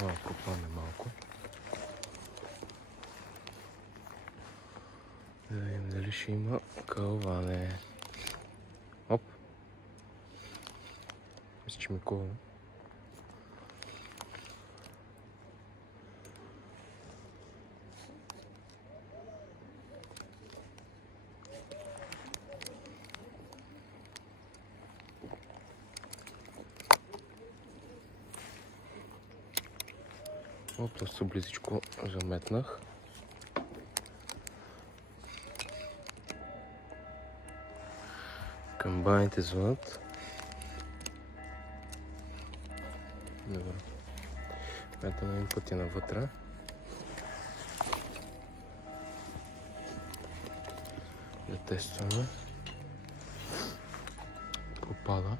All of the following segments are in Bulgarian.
Това пропадне малко. Да видим дали ще има кълване. Оп! Мисля, че ми кълване. Оп, доста близичко заметнах. Камбаните звънат. Добре. Метаме един път и навътре. Да тестваме. Пропада.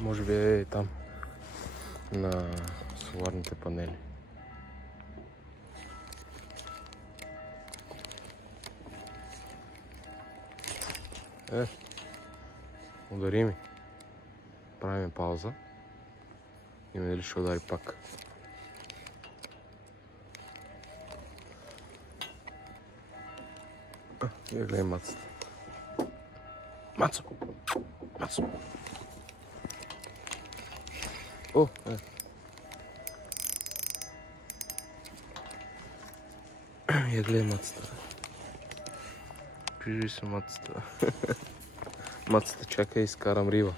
Може би е там на соларните панели. Удари ми. Правим пауза. И дали ще удари пак. Я гледай мацата. Мацо! Мацо! О, Я гледай мацата. Кажи се мацата. Мацата чака и изкарам риба.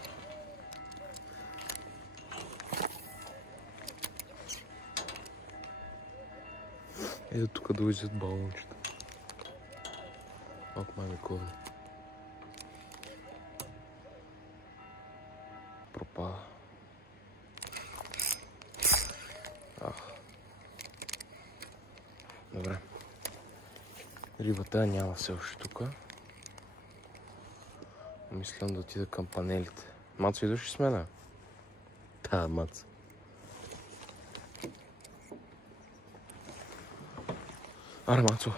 Ето тук да излизат балончета. Малко май ми ковне. Пропада. Добре. Рибата няма все още тук. Мислям да отида към панелите. Мацо, идваш ли с мен? Да, Мацо. Аре, Мацо.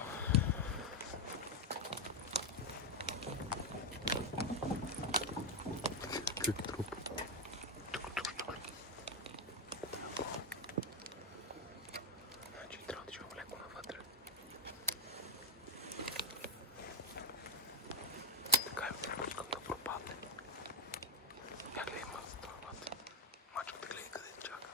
Как труп. Тук. Значи трябва да чувам леко навътре. Така е, пропускам да пропадне. Я гледай мацата вътре. Мачката гледай къде чака.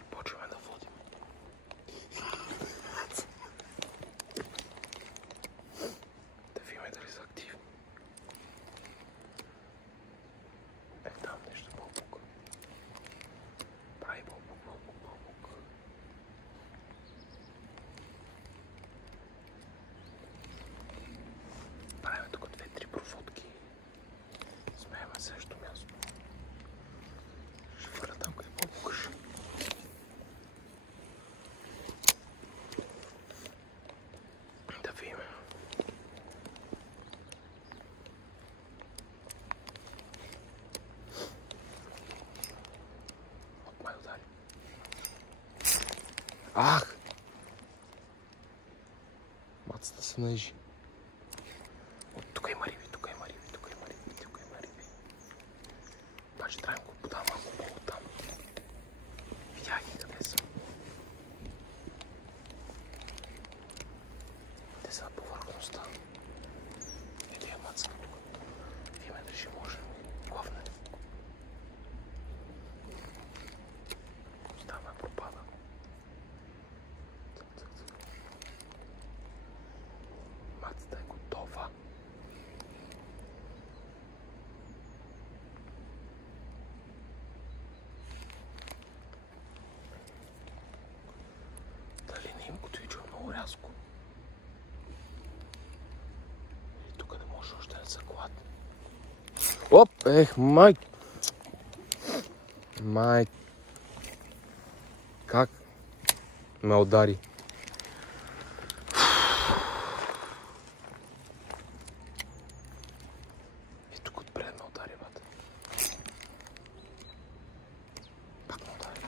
И почваме да водим. Да видим дали са активни. Там нещо бълбук. Прави бълбук. Правим тук 2-3 проводки. Смеяме също място. Ще хвърля там къде бълбукаш. Да видим. От май удари. Ах! Мацата се наижи. Тук има риби. Значи трябва да го подам малко по-оттам. Видях ги къде са. Те са на повърхността. Ето я мацата тук. Видиме дали ще можем. Главне. Остава пропада. Мацата е готова. Дали не им го твичува много рязко? И тук не може още да са гладни. Оп, майк! Майк! Как ме удари? И тук отпред ме удари, бата. Пак ме удари.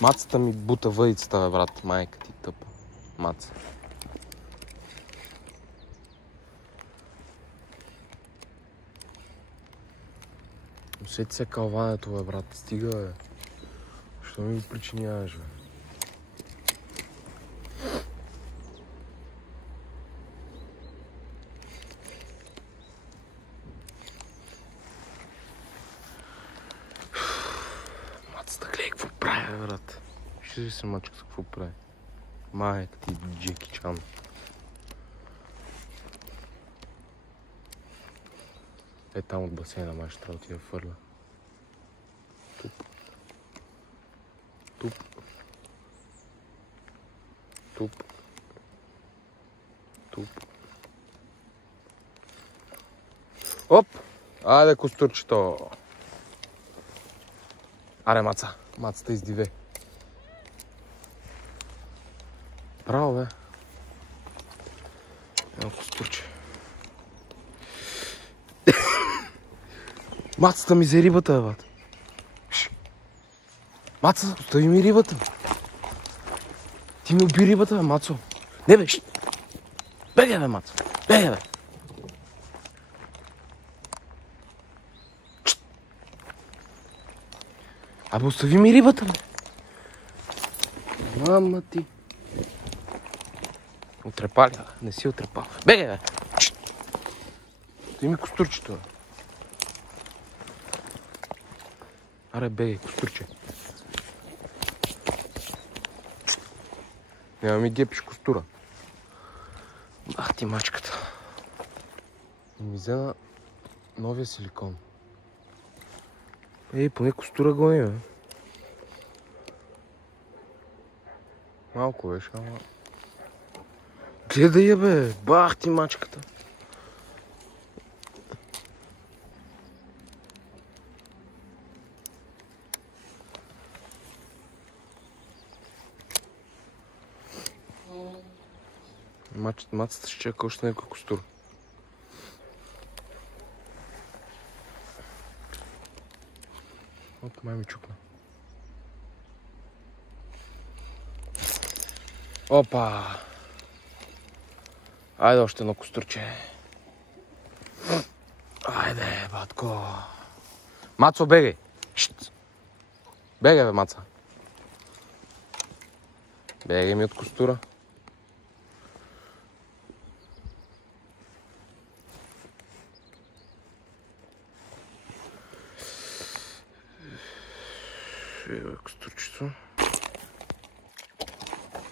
Мацата ми бута въдицата, бе, брат. Майка ти тъпа. Маца. Усети се калването, бе, брат. Стига, бе. Що ми го причиняваш, бе? Мацата, гледай, какво прави, бе, брат? Ще се мачка, какво прави? Майка ти, Джеки Чан. Е, там от басейна, май ще трябва да ти я фърля. Туп. Туп. Туп. Туп. Оп! Айде, костурчето! Аре, маца. Мацата издиве. Браво, бе. Едно костурче. Мацата ми взе рибата, бе, бат. Маца, остави ми рибата. Ти ми уби рибата, бе, Мацо. Не, бе, бегай, бе, Мацо. Бегай, бе. Абе, остави ми рибата, бе. Мама ти. Отрепали, бе. Не си отрепал. Бегай, бе. Остави ми костурчето, бе. Аре, бегай, костурче. Няма ми гепиш костура. Ах ти мачката. Ми взема новия силикон. Ей, поне костура гони, бе. Малко беше, ама... Гледай я, бе. Бах ти мачката. Мацата ще чака още някой костур. Оп, май ми чукна. Опа! Айде още едно костурче. Айде, батко. Мацо, бегай! Шт! Бегай, бе, Маца. Бегай ми от костура. Костурчето.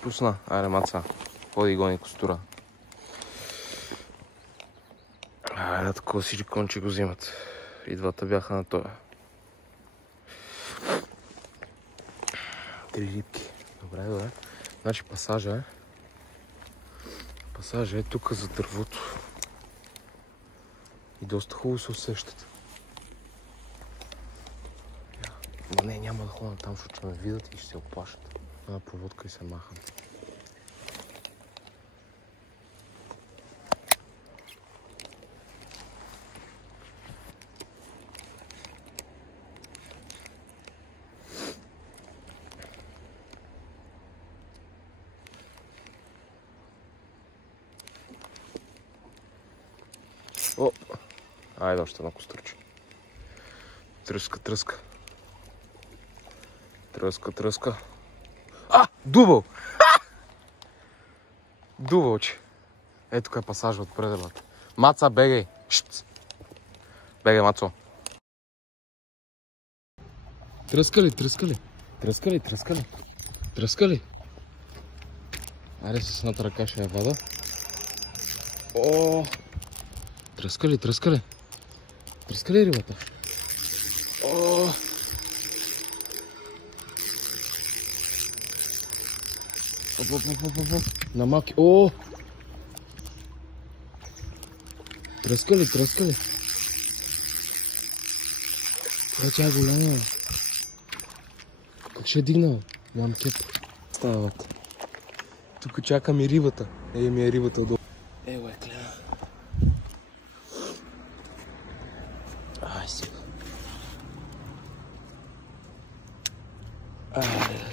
Пусна. Айде, Маца. Ходи и гони костура. Айде, такова силиконче го взимат. И двата бяха на това. 3 рибки. Добре, добре. Значи пасажа е. Пасажа е тук за дървото. И доста хубаво се усещат. Но не, няма да ходя там, защото ще ме видят и ще се оплашат. Една проводка и се махам. О! Айде още едно костурче. Тръска, тръска. Тръска, тръска. А! Дувал! Дувалче. Ето тук е пасажа отпред, брат. Маца, бегай! Шт! Бегай, Мацо. Тръска ли, тръска ли? Тръска ли, тръска ли? Тръска ли? Айде с едната ръка ще я вада. О! Тръска ли, тръска ли? Тръска ли рибата? О! Оп. На малки. О! Тръска ли, тръска ли? Тя е голяма. Как ще я дигна? Нямам кеп. Стават. Тук чакам и рибата. Ей ми е рибата отдолу. Ево е кля. Ай сега. Ай.